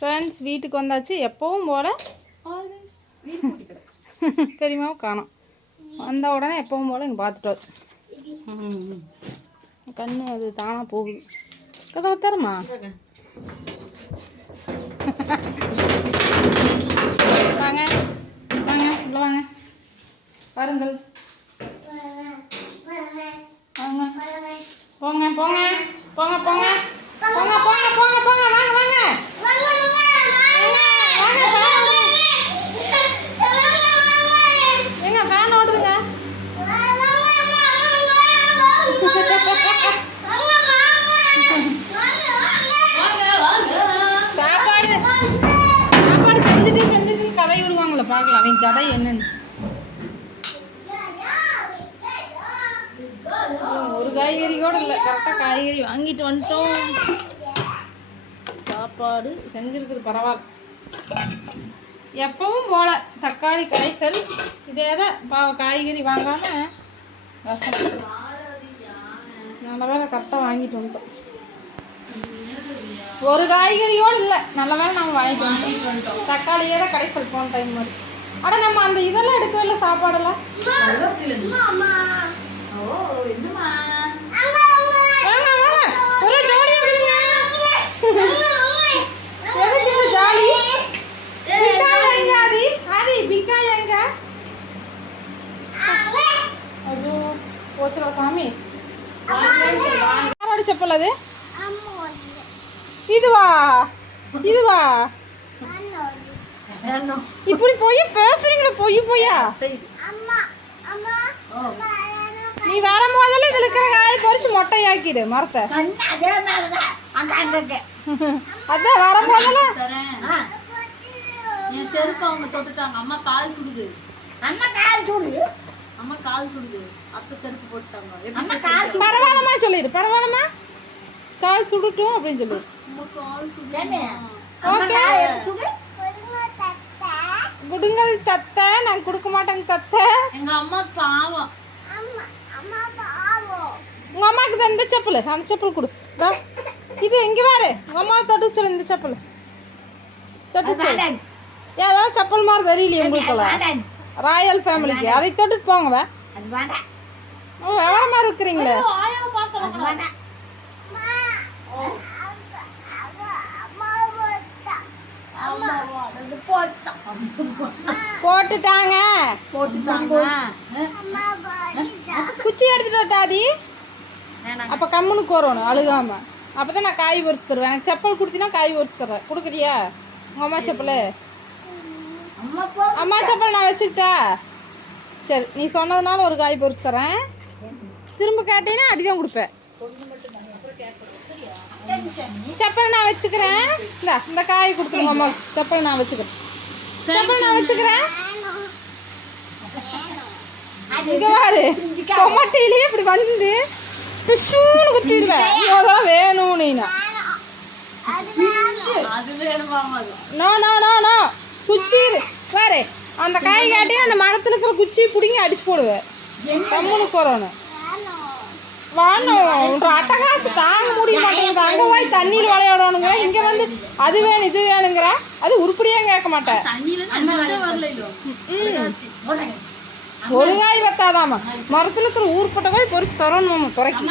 Friends வீட்டுக்கு வந்தாச்சு. எப்பவும் போல் பெரியமாவை காணோம். வந்த உடனே எப்பவும் போல் இங்கே பார்த்துட்டோம். கண்ணு அது தானாக போகுது. கதை தரமா வாங்க வாங்க உள்ள வாங்க பாருங்கள். வாங்க போங்க போங்க போங்க போங்க போங்க போங்க போங்க போங்க வாங்க வாங்க எங்க ஃபேன் ஓடுதுங்க. சாப்பாடு சாப்பாடு செஞ்சுட்டு கடை விடுவாங்களே, பார்க்கலாம் அவங்க கடை என்னன்னு. ஒரு காய்கறி கூட இல்லை. கரெக்டாக காய்கறி வாங்கிட்டு வந்துட்டோம். சாப்பாடு செஞ்சுருக்குது பரவாயில்ல. எப்பவும் போல தக்காளி கரைசல் இதே தான். காய்கறி வாங்காமல் ரசம் நல்ல வேலை கரெக்டாக வாங்கிட்டு வந்துட்டோம். ஒரு காய்கறியோடு இல்லை, நல்ல வேலை நம்ம வாங்கிட்டு வந்துட்டோம். தக்காளியோட கடைசல் போன டைம் மாதிரி. ஆனால் நம்ம அந்த இதெல்லாம் எடுக்கவே இல்லை, சாப்பாடெல்லாம். ஒரு ஜோடி அப்படிங்க எதுக்கு இந்த ஜாலி? பிக்காய் எங்க? ஆதி பிக்காய் எங்க? ஐயோ போச்சுடா சாமி. யாரோட செப்பல் அது? இதுவா இதுவா? இப்படி போய் பேசுறீங்களா? பொய்யா நீ வரும்போதெல்லாம் இதுல இருக்கிற காயை பறிச்சு மொட்டையாக்கிடு மரத்தை. அதான் வரும்போதெல்லாம் என் செருப்பு அவங்க தொட்டுட்டாங்க. அம்மா கால் சுடுது. அம்மா கால் சுடுது. அத்தை செருப்பு போட்டுட்டாங்க. பரவாயில்லமா சொல்லிடு. பரவாயில்லமா கால் சுடுட்டும் அப்படின்னு சொல்லு. குடுங்கல் தத்தை நான் கொடுக்க மாட்டேங்க தத்தை. எங்க அம்மா பாவம். உங்க அம்மாவுக்கு தான் இந்த செப்பல். அந்த செப்பல் கொடு. இது இங்கே வேறு உங்கள் அம்மா தொட்டு சொல்லு. இந்த செப்பல் தொட்டு சொல்லு. ஏதாவது செப்பல் மாதிரி தெரியலையே உங்களுக்கெல்லாம். ராயல் ஃபேமிலிக்கு அதை தொட்டுட்டு போங்க. விவரமா இருக்கிறீங்களே. போட்டுட்டாங்க குச்சி எடுத்துட்டு வட்டாதி. அப்போ கம்முனுக்கு வரணும் அழுகாம. அப்போதான் நான் காய் பறிச்சு தருவேன். எனக்கு செப்பல் கொடுத்தீங்கன்னா காய் பறிச்சு தர்றேன். கொடுக்குறியா உங்கள் அம்மா செப்பல்? அம்மா செப்பல் நான் வச்சுக்கிட்டா சரி. நீ சொன்னதுனால ஒரு காய் பறிச்சு தரேன். திரும்ப கேட்டீங்கன்னா அடிதான் கொடுப்பேன். செப்பல் நான் வச்சுக்கிறேன். இந்த காய் கொடுத்துருங்க அம்மா. செப்பல் நான் வச்சுக்கிறேன். செப்பல் நான் வச்சுக்கிறேன். இங்க பாரு டொமேட்டோலயே இப்படி வந்து பிஷூன்னு குத்திடுவேன். அதெல்லாம் வேணும் நீனா. நோ நோ நோ நோ குச்சி பாரு. அந்த காய் காட்டி அந்த மரத்தில் இருக்கிற குச்சி பிடிங்கி அடிச்சு போடுவேன். கம்முனுக்கு வரணும். வாணும் அட்டகாசு தாங்க முடிய மாட்டேங்குது. அங்கே போய் தண்ணியில் விளையாடணுங்கிற, இங்கே வந்து அது வேணும் இது வேணுங்கிற. அது உருப்படியாக கேட்க மாட்டேன். ஒரு காய் வத்தாதாமா. மரத்தில் இருக்கிற ஊர்பட்ட காய் பொறிச்சு தரணும் துறைக்கு.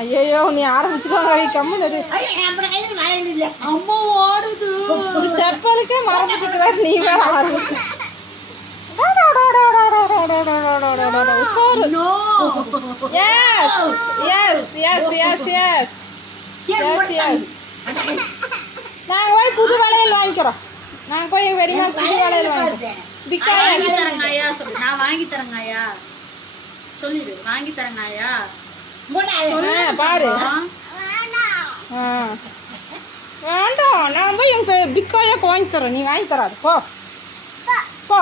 ஐயோ நீ ஆரம்பிச்சுட்டு கம்முன்னு செப்பலுக்கே மறந்துட்டுக்கிறாரு. நீ வேற ஆரம்பிச்சு நாங்கள் போய் புது வளையல் வாங்கிக்கிறோம். நாங்கள் போய் வெறிமா புது வளையல் வாங்கிக்கிறோம். நான் வாங்கி தரேங்க ஐயா சொல்லிடு. வாங்கி தரேங்க ஐயா பாரு. வேண்டாம் நான் போய் எங்கள் பிக்காயாக்கு வாங்கி தரேன். நீ வாங்கி தராது. போ போ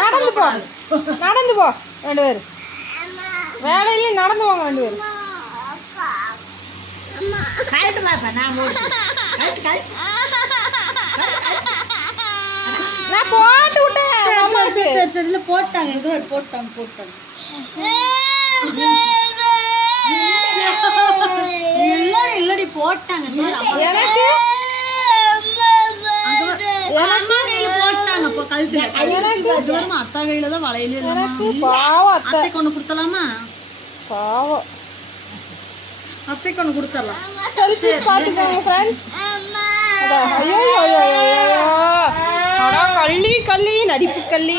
நடந்து போ. நடந்து போ. 2 பேர் வேலையிலையும் நடந்து போங்க 2 பேர். நான் போட்டு விட்டேன். போட்டாங்க போட்டாங்க. இல்லடி போட்டாங்க. எனக்கு தூரமா அத்தா கையில தான் வளையலே இல்லம்மா. எனக்கு பாவம் அத்தை, அத்தைக்கு ஒண்ணு கொடுத்தலாமா? பாவம். அத்தைக்கு ஒண்ணு கொடுத்துடலாம். செல்ஃபிஸ் பார்த்துக்கோங்க ஃப்ரெண்ட்ஸ். ஐயோ ஐயோ ஐயோ ஐயோ, அடா கள்ளி கள்ளி நடிப்பு கள்ளி.